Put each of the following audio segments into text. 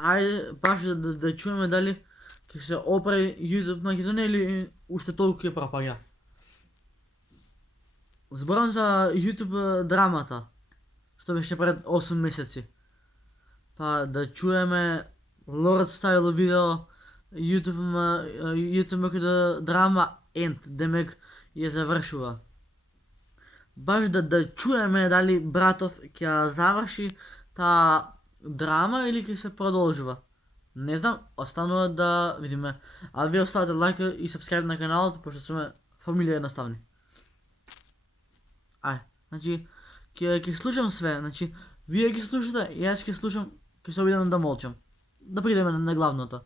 ајде баш да чуеме дали ќе се оправи YouTube Македонија или уште толку ќе пропаѓа. Зборам за YouTube драмата, што беше пред 8 месеци. Па да чуеме Lord Style видео YouTube Македонија драма End, демек ја завршува. Баш да чуеме дали братов ќе заврши таа драма или ќе се продолжува. Не знам, останува да видиме. А вие оставате лайк и сабскрайб на каналот, пошто сме фамилија едноставни. Значи, ќе слушам све, значи, вие ќе слушате, јас ќе слушам, ќе се обидам да молчам. Да придеме на главното.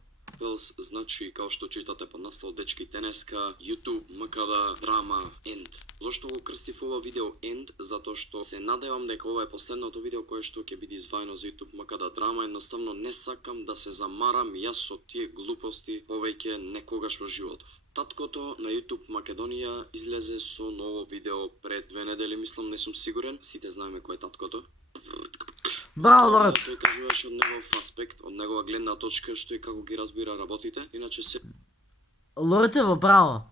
Значи, као што читате под наслов дечки денеска, YouTube МКД драма End. Зошто го крстив ова видео End? Затоа што се надевам дека ова е последното видео кое што ќе биде извајано за YouTube МКД драма. Едноставно не сакам да се замарам јас со тие глупости повеќе некогаш во животов. Таткото на YouTube Македонија излезе со ново видео пред 2 недели, мислам, не сум сигурен. Сите знаеме кој е таткото. Браво, Лорд! Тој кажуваше од негов аспект, од негова гледна точка, што и како ги разбира работите. Иначе се Лорд е во право.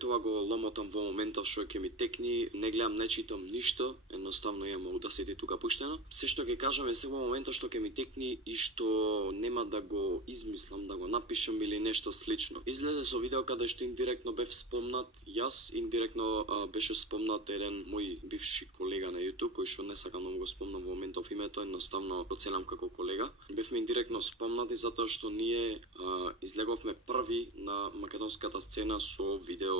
Тоа го ломотам во моментов што ќе ми текни, не гледам, не читам ништо, едноставно имам да седи тука пуштено. Се што ќе кажам е се во моментот што ќе ми текни и што нема да го измислам, да го напишам или нешто слично. Излезе со видео каде што индиректно бев спомнат јас, индиректно беше спомнат еден мој бивши колега на YouTube, кој што не сакам да му го спомнам во моментов името, едноставно го ценам како колега. Бевме индиректно спомнати затоа што ние излеговме први на македонската сцена со видео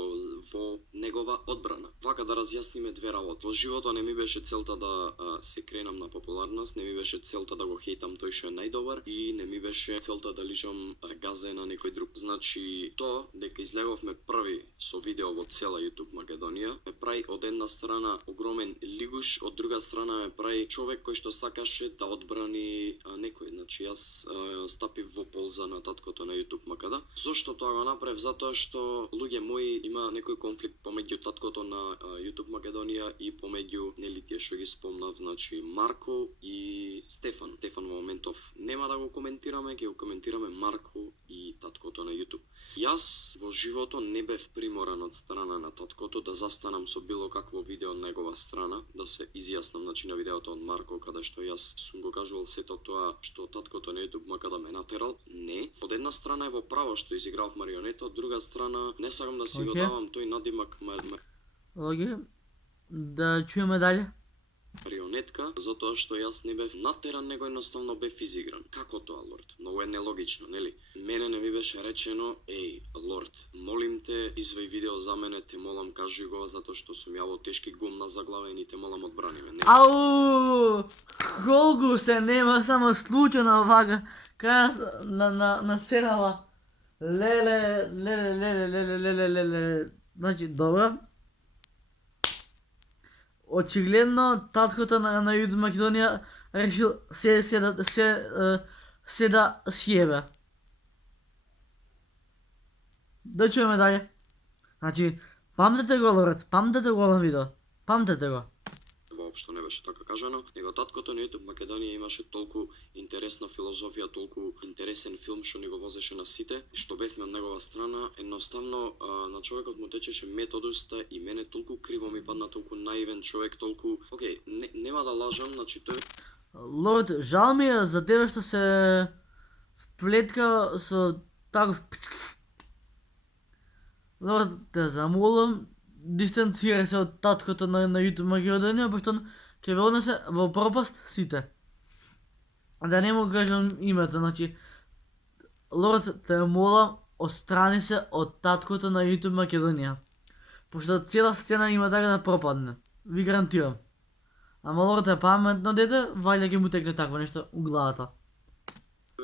во негова одбрана. Вака да разјасниме две работи. Во животот не ми беше целта да се кренам на популарност, не ми беше целта да го хейтам тој што е најдобар и не ми беше целта да лижам газе на некој друг. Значи, тоа дека излеговме први со видео во цела YouTube Македонија, ме прави од една страна огромен лигуш, од друга страна ме прави човек кој што сакаше да одбрани некој. Значи, јас стапив во полза на таткото на YouTube МКД. Зошто тоа го направив? Затоа што луѓе мои има некој конфликт помеѓу таткото на YouTube Македонија и помеѓу нели тие што ги спомнав, значи Марко и Стефан. Стефан во моментов нема да го коментираме, ќе го коментираме Марко и таткото на YouTube. Јас во живото не бев приморан од страна на таткото да застанам со било какво видео од негова страна, да се изјаснам, значи на видеото од Марко каде што јас сум го кажувал сето тоа што таткото на YouTube МКД ме натерал. Не. Од една страна е во право што изиграв марионета, од друга страна не сакам да си го давам тој надимак Да чуеме дале. Марионетка, затоа што јас не бев натеран, него едноставно бев изигран. Како тоа, Лорд? Многу е нелогично, нели? Мене не ми беше речено, еј, Лорд, молим те, извај видео за мене, те молам, кажи го, затоа што сум ја во тешки гум на заглавен и те молам одбрани ме. Ау! Колку се нема само случајно вака, каја на сценава. Леле. Значи, добро. Очигледно, таткото на YouTube Македонија решил се да сјебе. Да чуеме дале. Значи, памтете го, Лорд, памтете го ова видео. Памтете го. Воопшто не беше така кажано, него таткото на YouTube Македонија имаше толку интересна филозофија, толку интересен филм што ни го возеше на сите, што бевме од негова страна, едноставно на човекот му течеше мет од уста и мене толку криво ми падна, толку наивен човек, толку, окей, нема да лажам, значи тој Лорд, жал ми е за тебе што се вплетка со таков. Лорд, те замолам, дистанцира се од таткото на YouTube Македонија, пошто ќе ве однесе во пропаст сите. Да не му кажам името, значи, Лорд, те молам, отстрани се од таткото на YouTube Македонија. Пошто цела сцена има така да пропадне. Ви гарантирам. Ама Лорд е паметно дете, вајде ќе му текне такво нешто у главата.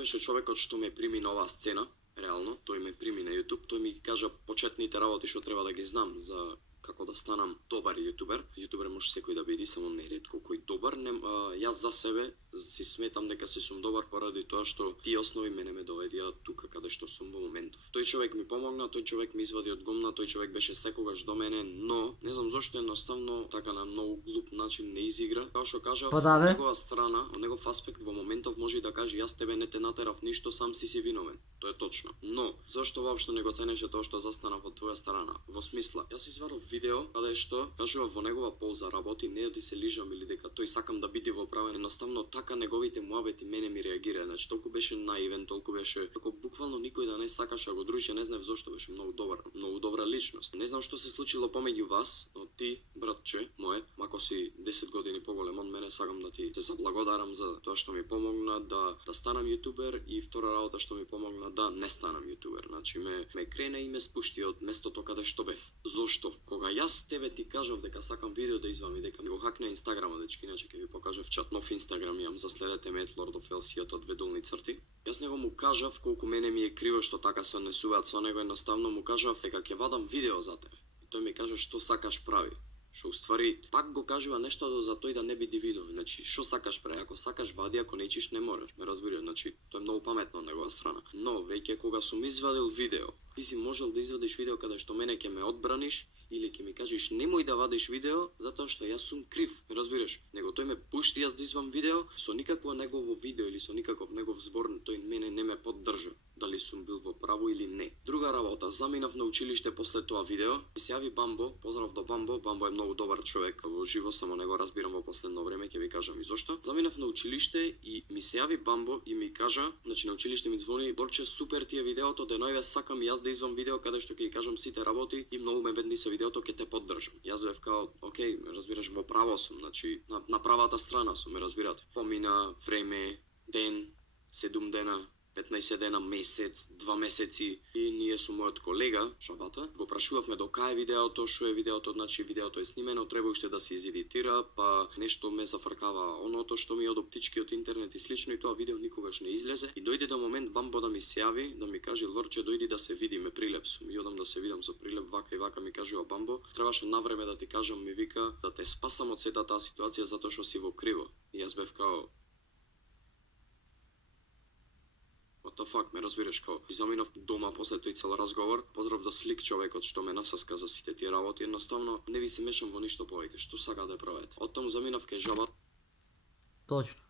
беше човекот што ме прими на оваа сцена. Реално, тој ме прими на YouTube, тој ми кажа почетните работи што треба да ги знам за како да станам добар јутубер. Јутубер може секој да биде, само не ретко кој добар. Јас за себе си сметам дека си сум добар поради тоа што тие основи мене ме доведија тука каде што сум во моментов. Тој човек ми помогна, тој човек ми извади од гомна, тој човек беше секогаш до мене, но не знам зошто едноставно така на многу глуп начин не изигра. Како што кажав, Па да, од бе. негова страна, од негов аспект во моментов може и да каже јас тебе не те натерав ништо, сам си виновен. Тоа е точно. Но зошто воопшто не го ценеше тоа што застанав од твоја страна? Во смисла, јас извадов видео каде што кажува во негова полза работи, не да ти се лижам или дека тој сакам да биде во правен. Едноставно така неговите муабети мене ми реагира. Значи толку беше наивен, толку беше како буквално никој да не сакаше да го дружи, не знам зошто беше многу добра личност. Не знам што се случило помеѓу вас, но ти, братче мој, мако си 10 години поголем од мене, сакам да ти се заблагодарам за тоа што ми помогна да станам јутубер и втора работа што ми помогна да не станам јутубер. Значи ме крена и ме спушти од местото каде што бев. Зошто? Кога јас тебе ти кажав дека сакам видео да извам и дека ми го хакна Инстаграма, дечки, иначе ќе ви покажав чат. Нов Инстаграм имам, заследете ме Lord of LC-от од ведолни црти. Јас него му кажав колку мене ми е криво што така се однесуваат со него, едноставно му кажав дека ќе вадам видео за тебе. И тој ми кажа што сакаш прави. Што уствари пак го кажува нешто за тој да не биде видови. Значи, што сакаш прави? Ако сакаш вади, ако не ичиш не можеш. Ме разбира, значи, тоа е многу паметно од негова страна. Но веќе кога сум извадил видео, ти си можел да извадиш видео каде што мене ќе ме одбраниш или ќе ми кажеш немој да вадиш видео затоа што јас сум крив. Ме разбираш? Него тој ме пушти јас да извам видео, со никакво негово видео или со никаков негов збор, тој мене не ме поддржа дали сум бил во право или не. Друга работа, заминав на училиште после тоа видео, ми се јави Бамбо, поздрав до Бамбо, Бамбо е многу добар човек во живо, само не го разбирам во последно време, ќе ви кажам и зошто. Заминав на училиште и ми се јави Бамбо и ми кажа, значи на училиште ми звони, Борче, супер ти е видеото, денојве сакам јас да извам видео каде што ќе ги кажам сите работи и многу ме бедни се видеото, ќе те поддржам. Јас бев као, окей, ме разбираш, во право сум, значи на правата страна сум, ме разбирате. Помина време, ден, 7 дена, 15 дена, месец, 2 месеци и ние со мојот колега, Шабата, го прашувавме до кај е видеото, што е видеото, значи видеото е снимено, треба уште да се изедитира, па нешто ме зафркава оното што ми е од оптички од интернет и слично и тоа видео никогаш не излезе. И дојде до момент Бамбо да ми се јави, да ми каже Лорче дојди да се видиме, прилеп сум. И одам да се видам со прилеп, вака и вака ми кажува Бамбо, требаше навреме да ти кажам, ми вика, да те спасам од сета таа ситуација затоа што си во криво. И јас бев као what the fuck, ме разбираш, као и заминав дома после тој цел разговор, поздрав да слик човекот што ме насаска за сите тие работи, едноставно не ви се мешам во ништо повеќе, што сака да правите. Оттаму заминав кај Жабата, Точно.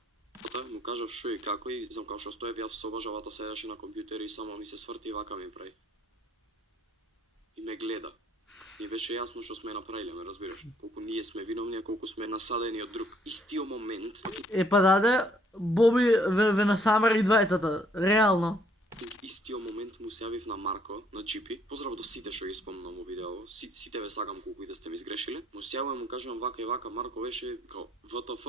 му кажав што и како и знам како што стоев ја в соба, Жабата седеше на компјутер и само ми се сврти и вака ми прави. И ме гледа. И беше јасно што сме направиле, ме разбираш. Колку ние сме виновни, а колку сме насадени од друг. Истиот момент, Па даде, Боби ве насамари двајцата, реално. истиот момент му се јавив на Марко, на Джипи. Поздрав до сите што ги спомнам во видео. Сите ве сакам колку и да сте ми сгрешиле. Му се јавувам, му кажувам вака и вака, Марко беше као ВТФ.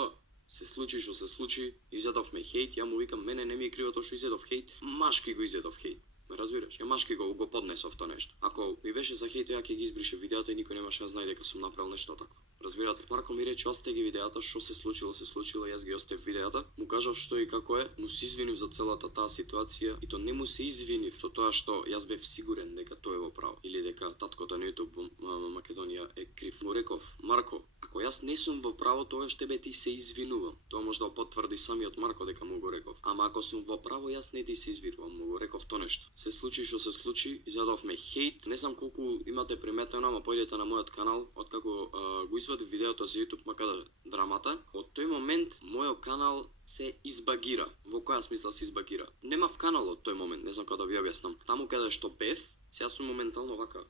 Се случи што се случи, изедовме хејт, ја му викам мене не ми е криво тоа што изедов хејт, машки го изедов хејт. Ме разбираш? Ја машки го поднесов тоа нешто. Ако ми беше за хејт, ја ќе ги избрише видеата и никој немаше да знае дека сум направил нешто такво. Разбирате? Марко ми рече остај ги видеата, што се случило, јас ги остав видеата. Му кажав што и како е, му се извинив за целата таа ситуација и то не му се извинив со тоа што јас бев сигурен дека тој е во право или дека таткото на YouTube во Македонија е крив. Му реков, Марко, ако јас не сум во право, тогаш тебе ти се извинувам. Тоа може да го потврди самиот Марко дека му го реков. Ама ако сум во право, јас не ти се извинувам, му го реков тоа нешто. Се случи што се случи, изадовме хејт. Не знам колку имате приметено, ама појдете на мојот канал, откако го извадив видеото за YouTube Макада драмата. Од тој момент мојот канал се избагира. Во која смисла се избагира? Немав канал од тој момент, не знам како да ви објаснам. Таму каде што бев, сега сум моментално вака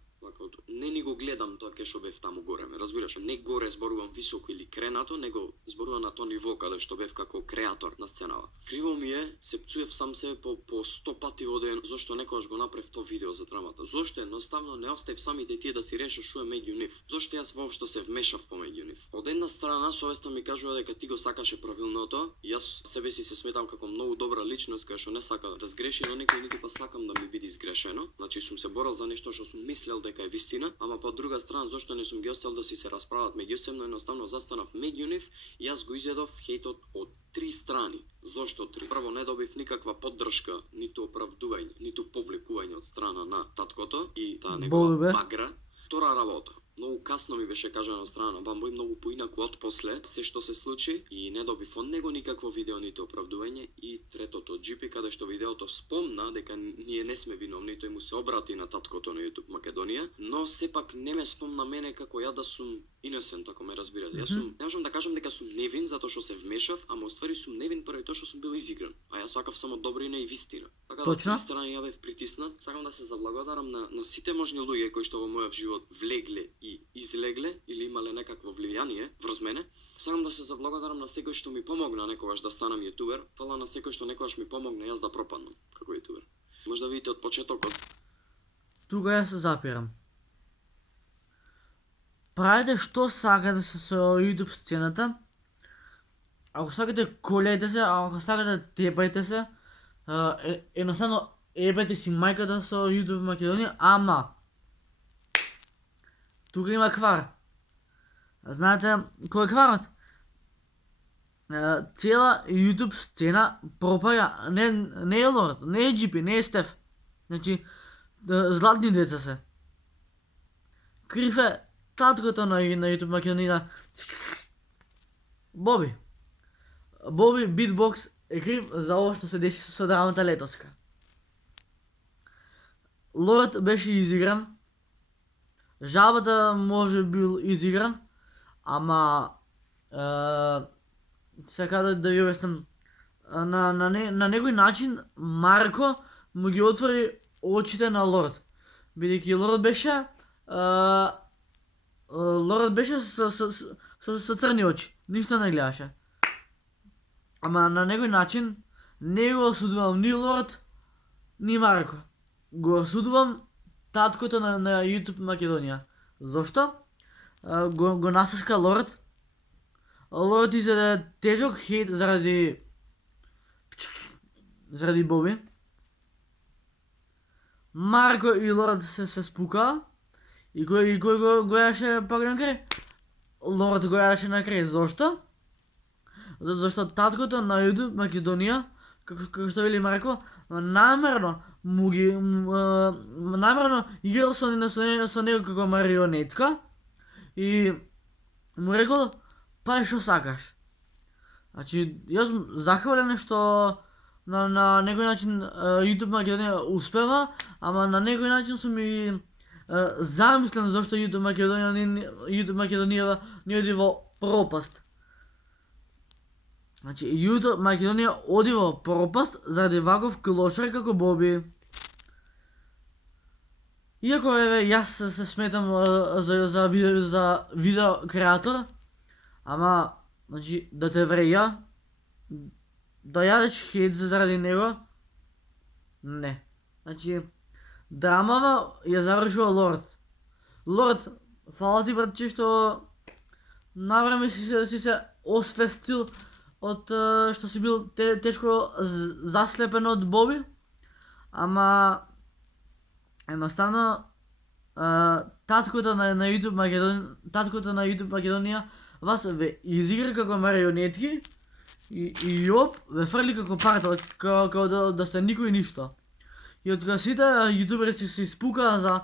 не ни го гледам тоа кај што бев таму горе, ме разбираш? Не горе зборувам високо или кренато, него зборувам на тоа ниво каде што бев како креатор на сценава. Криво ми е, се пцуев сам себе по 100 пати во ден, зошто некогаш го направив тоа видео за драмата. Зошто едноставно не оставив самите тие да си решат што е меѓу нив. Зошто јас воопшто се вмешав помеѓу нив. Од една страна совеста ми кажува дека ти го сакаше правилното, јас себе си се сметам како многу добра личност која што не сака да сгреши на некој, ниту па сакам да ми биде изгрешено. Значи сум се борел за нешто што сум мислел дека е вистина, ама по друга страна зошто не сум ги оставил да си се расправат меѓусебно, едноставно застанав меѓу нив и јас го изедов хејтот од 3 страни. Зошто 3? Прво не добив никаква поддршка, ниту оправдување, ниту повлекување од страна на таткото и таа негова багра. Втора работа. Многу касно ми беше кажано од страна на Бамбо и многу поинаку од после се што се случи и не добив од него никакво видео ниту оправдување. И третото од GP каде што видеото спомна дека ние не сме виновни, тој му се обрати на таткото на YouTube Македонија, но сепак не ме спомна мене како ја да сум innocent, ако ме разбирате. Јас сум, не можам да кажам дека сум невин затоа што се вмешав, ама уствари сум невин поради тоа што сум бил изигран. А јас сакав само добрина и вистина. Така да од Точно. три страни ја бев притиснат. Сакам да се заблагодарам на сите можни луѓе кои што во мојот живот влегле и излегле или имале некакво влијание врз мене. Сакам да се заблагодарам на секој што ми помогна некогаш да станам јутубер. Фала на секој што некогаш ми помогна јас да пропаднам како јутубер. Може да видите од почетокот. Тука ја се запирам. Правите што сакате со YouTube сцената. Ако сакате колете се, ако сакате тепајте се, едноставно ебете си мајката со YouTube Македонија, ама тука има квар. Знаете кој е кварот? Цела YouTube сцена пропаѓа, не е Лорд, не е GP, не е Стеф. Значи, златни деца се. Крив е таткото на YouTube Македонија. Боби. Боби Битбокс е крив за ова што се деси со драмата летоска. Лорд беше изигран. Жабата може бил изигран, ама сега да ви обяснам, на некој начин Марко му ги отвори очите на Лорд. Бидејќи Лорд беше со црни очи, ништо не гледаше. Ама на некој начин не го осудувам ни Лорд, ни Марко. Го осудувам таткото на YouTube Македонија. Зошто? Го насашка Лорд. Лорд изеде тежок хейт заради Боби. Марко и Лорд се спука. И кој го јаше пак на крај? Лорд го јаше на крај. Зошто? Зашто таткото на YouTube Македонија, како што вели Марко, намерно играл со него како марионетка и му рекол прави што сакаш. Значи, јас сум захвален што на некој начин YouTube Македонија успева, ама на некој начин сум и замислен зашто YouTube Македонија не оди во пропаст. Значи, YouTube Македонија оди во пропаст заради ваков клошар како Боби. Иако јас се сметам за видео креатор, ама значи да те вреја, да јадеш хейт заради него, не. Значи драмава ја завршува Лорд. Лорд, фала ти братче што навреме си се освестил од што си бил тешко заслепен од Боби, ама едноставно таткото на YouTube Македонија вас ве изигра како марионетки и Јоп ве фрли како партал, како да сте никој ништо. И од кога сите јутубери се испука за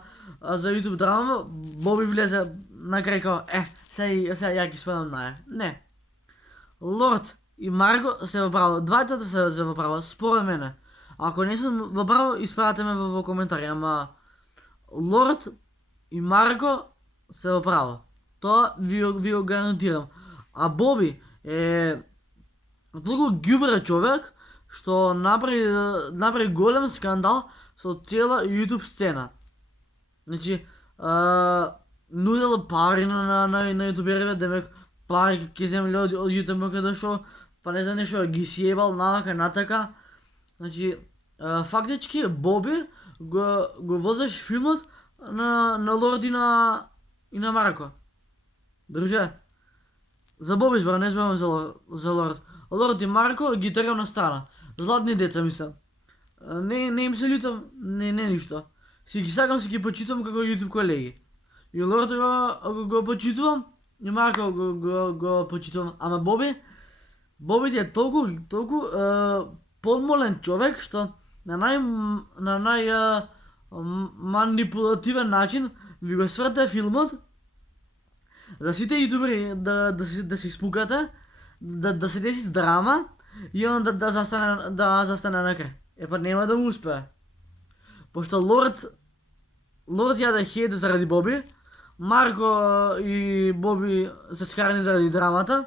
YouTube драма, Боби влезе на крај како сега ја ги спадам наја. Не. Лорд и Марко се во право, двајтата се во право, според мене. Ако не сум во право, испратете ме во коментари, ама Лорд и Марко се во право. Тоа ви го гарантирам. А Боби е толку ѓубре човек што направи голем скандал со цела YouTube сцена. Значи, нудел пари на јутуберите, демек пари ќе земле од YouTube Македонија, па не знам нешто ги сиебал навака натака. Значи, фактички Боби го возеш филмот на Лорд и на Марко. Друже, за Боби зборам, не зборам за Лорд. Лорд и Марко ги тргам на страна. Златни деца мислам. Не им се љутам, не ништо. Си ги сакам, си ги почитувам како YouTube колеги. И Лорд го почитувам, и Марко го почитувам. Ама Боби ти е толку подмолен човек што на нај манипулативен начин ви го сврте филмот За сите ютубери да се испукате, да се деси драма и он да застане на крај. Епа нема да му успее. Пошто Лорд јаде хейт заради Боби, Марко и Боби се скарани заради драмата.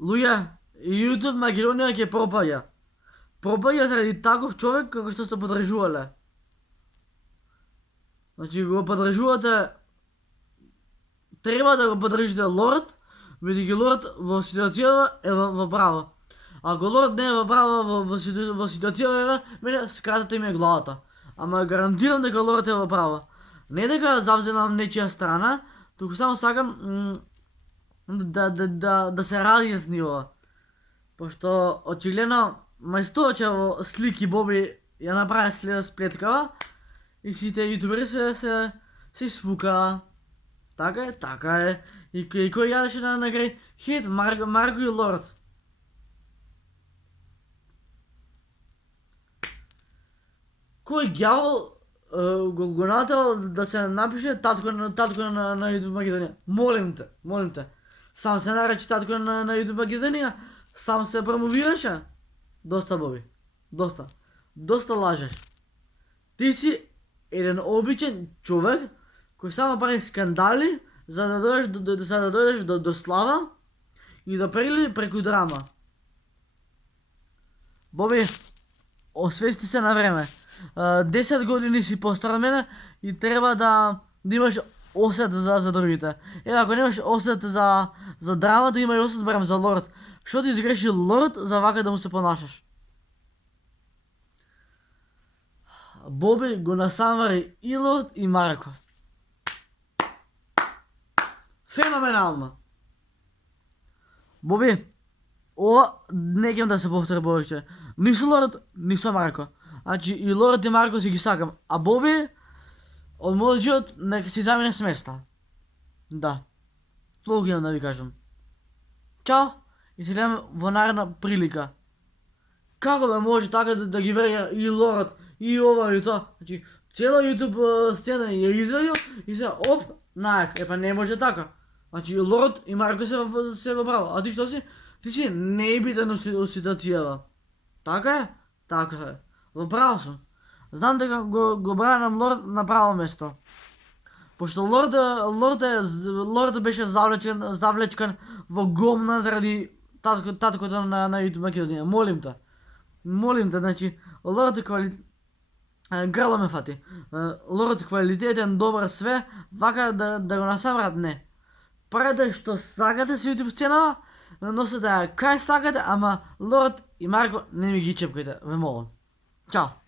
Луѓе, YouTube Македонија ќе пропаѓа. Пропаѓа заради таков човек како што сте подржувале. Значи го подржувате, треба да го подржите Лорд, бидејќи Лорд во ситуацијава е во право. Ако Лорд не е во право во ситуацијава, мене скратате ми главата. Ама гарантирам дека Лорд е во право. Не дека завземам нечија страна, туку само сакам да се разјасни ова. Пошто очигледно мајсточе во слики Боби ја направи следа сплеткава и сите јутубери се испука. Така е. И кој јадеше на крај хейт Марко и Лорд. Кој ѓавол го нател да се напише татко на YouTube Македонија? Молим те. Сам се нарече татко на YouTube Македонија, сам се промовираше. Доста, Боби. Доста лажеш. Ти си еден обичен човек кој само прави скандали за да дојдеш до слава и да прелини преку драма. Боби, освести се на време. 10 години си постар од мене и треба да имаш осет за другите. Ако немаш осет за драмата, има и осет барем за Лорд. Што ти изгреши Лорд за вака да му се понашаш? Боби го насамвари и Лорд и Марко. Феноменално! Боби, ова не ќе да се повтори повеќе. Ни со Лорд, ни со Марко. Значи и Лорд и Марко си ги сакам, а Боби од мојот живот нека си замине с места. Да. Толку имам да ви кажам. Чао и се гледаме во наредна прилика. Како бе може така да ги вреја и Лорд и ова и тоа? Значи цела YouTube сцена ја извадил и се оп најак. Епа не може така. Значи Лорд и Марко се во право. А ти што си? Ти си неебитен у ситуацијава. Така е? Така е. Во право сум. Знам дека го бранам Лорд на право место. Пошто Лорд беше завлечкан во гомна заради таткото на YouTube Македонија. Молим те, значи, Лорд грла ме фати. Лорд квалитетен, добар све, вака да го насамрат, не. Правете што сакате со YouTube сценава, носете ја кај сакате, ама Лорд и Марко не ми ги чепкајте, ве молам. Чао!